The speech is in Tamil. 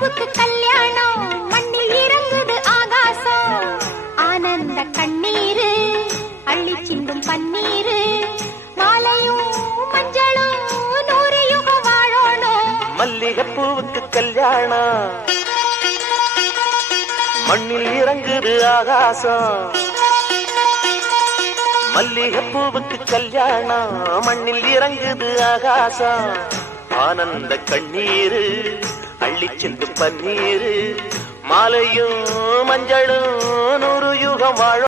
பூவுக்கு கல்யாணம் மண்ணில் இறங்குது ஆகாசம் ஆனந்த கண்ணீரு அள்ளி சிந்தும் பன்னீரு மாலையும் மஞ்சளும் 100 யுகம் வாழணும் மல்லிகை பூவுக்கு கல்யாணம் மண்ணில் இறங்குது ஆகாசம் மல்லிகை பூவுக்கு கல்யாணம் மண்ணில் இறங்குது ஆகாசம் ஆனந்த கண்ணீரு அள்ளி சென்று பன்னீரு மாலையும் மஞ்சளும் 100 யுகம் வாழும்